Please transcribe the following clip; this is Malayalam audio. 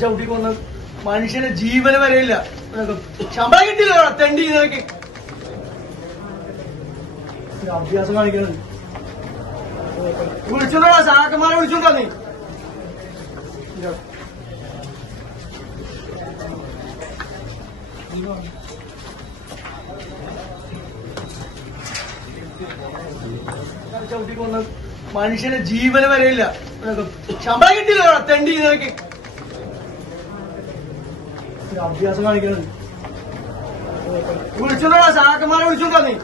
ചവിട്ടിക്കൊന്ന് മനുഷ്യന്റെ ജീവന് വരെയില്ല. ശമ്പളം കിട്ടില്ല തെണ്ടി നിനക്ക് അഭ്യാസം കാണിക്കുന്നത്. വിളിച്ചോണ്ടാ ചാക്കന്മാരെ വിളിച്ചോണ്ടാ നീ. ചവിട്ടിക്കൊന്ന് മനുഷ്യന്റെ ജീവന് വരെയില്ല. ശമ്പളം കിട്ടില്ല തെണ്ടി നിനക്ക് അഭ്യാസം കാണിക്കുന്നത്. വിളിച്ചോണ്ടാ ചാക്കന്മാരെ വിളിച്ചോണ്ടാ നീ.